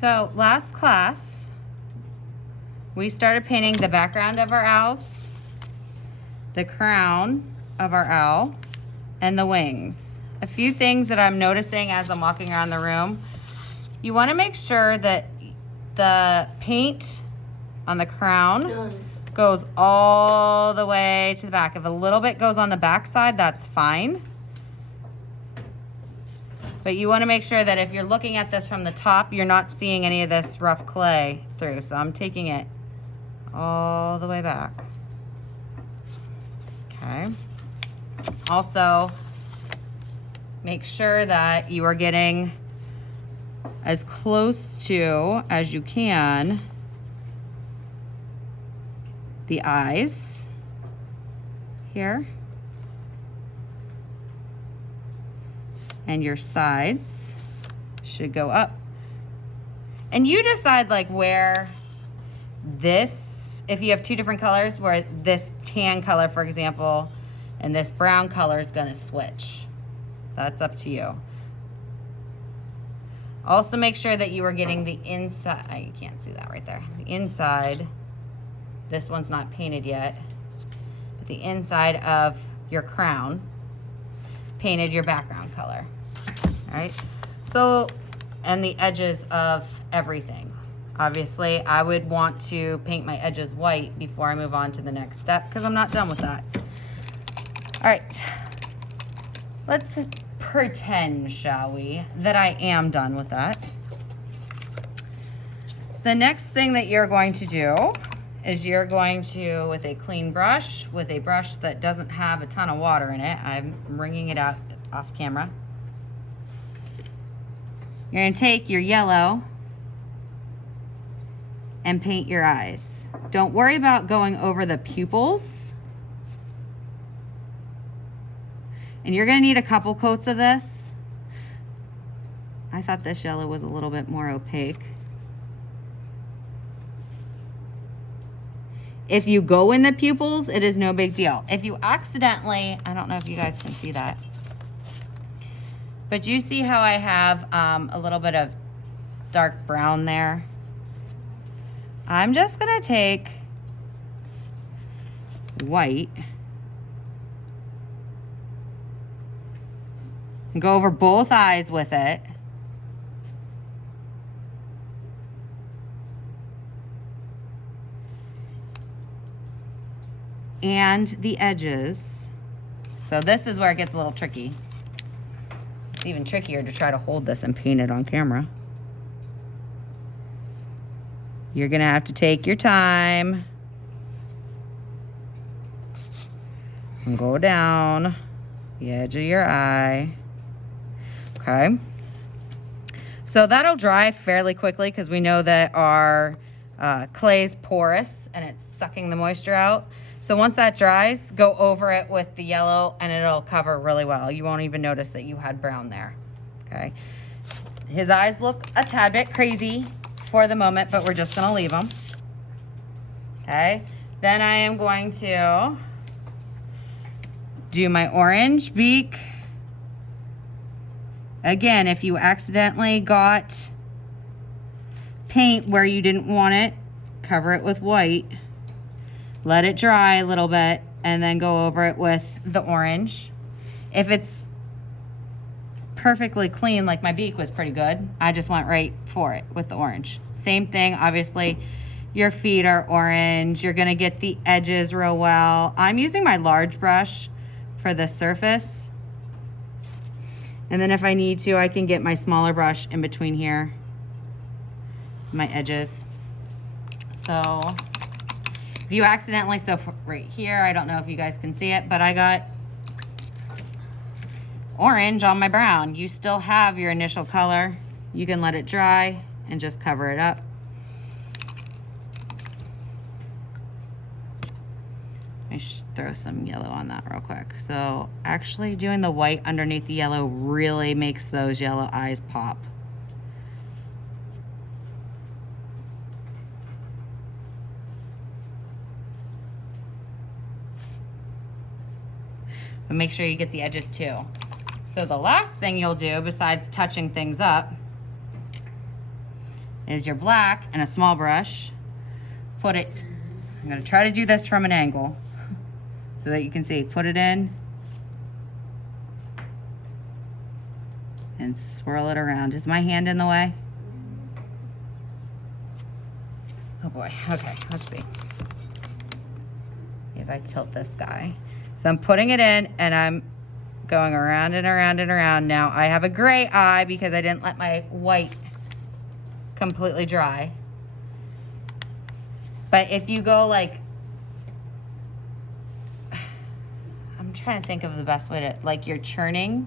So last class, we started painting the background of our owls, the crown of our owl, and the wings. A few things that I'm noticing as I'm walking around the room. You want to make sure that the paint on the crown goes all the way to the back. If a little bit goes on the back side, that's fine. But you want to make sure that if you're looking at this from the top, you're not seeing any of this rough clay through. So I'm taking it all the way back. Okay. Also, make sure that you are getting as close to as you can the eyes here. And your sides should go up. And you decide like where this, if you have two different colors, where this tan color, for example, and this brown color is gonna switch. That's up to you. Also make sure that you are getting the inside, you can't see that right there. The inside, this one's not painted yet, but the inside of your crown painted your background color. All right, so, and the edges of everything. Obviously, I would want to paint my edges white before I move on to the next step because I'm not done with that. All right, let's pretend, shall we, that I am done with that. The next thing that you're going to do is you're going to, with a clean brush, with a brush that doesn't have a ton of water in it, I'm wringing it out off camera. You're gonna take your yellow and paint your eyes. Don't worry about going over the pupils. And you're gonna need a couple coats of this. I thought this yellow was a little bit more opaque. If you go in the pupils, it is no big deal. If you accidentally, I don't know if you guys can see that, but you see how I have a little bit of dark brown there? I'm just gonna take white and go over both eyes with it. And the edges. So this is where it gets a little tricky. It's even trickier to try to hold this and paint it on camera. You're gonna have to take your time and go down the edge of your eye. Okay. So that'll dry fairly quickly because we know that our clay is porous and it's sucking the moisture out. So once that dries, go over it with the yellow and it'll cover really well. You won't even notice that you had brown there, okay? His eyes look a tad bit crazy for the moment, but we're just gonna leave them, okay? Then I am going to do my orange beak. Again, if you accidentally got paint where you didn't want it, cover it with white. Let it dry a little bit and then go over it with the orange. If it's perfectly clean, like my beak was pretty good, I just went right for it with the orange. Same thing, obviously, your feet are orange. You're gonna get the edges real well. I'm using my large brush for the surface. And then if I need to, I can get my smaller brush in between here, my edges. So, if you accidentally, so right here, I don't know if you guys can see it, but I got orange on my brown. You still have your initial color. You can let it dry and just cover it up. Let me throw some yellow on that real quick. So actually doing the white underneath the yellow really makes those yellow eyes pop. But make sure you get the edges too. So the last thing you'll do, besides touching things up, is your black and a small brush. Put it, I'm gonna try to do this from an angle so that you can see. Put it in and swirl it around. Is my hand in the way? Oh boy, okay, let's see. If I tilt this guy. So I'm putting it in and I'm going around and around and around. Now I have a gray eye because I didn't let my white completely dry. But if you go like, I'm trying to think of the best way to, like you're churning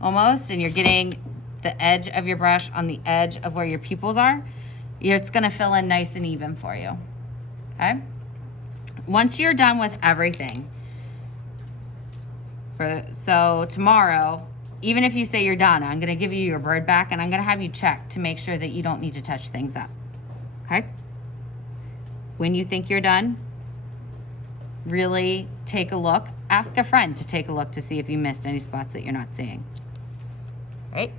almost, and you're getting the edge of your brush on the edge of where your pupils are, it's gonna fill in nice and even for you, okay? Once you're done with everything, so tomorrow, even if you say you're done, I'm gonna give you your bird back and I'm gonna have you check to make sure that you don't need to touch things up, okay? When you think you're done, really take a look. Ask a friend to take a look to see if you missed any spots that you're not seeing, right?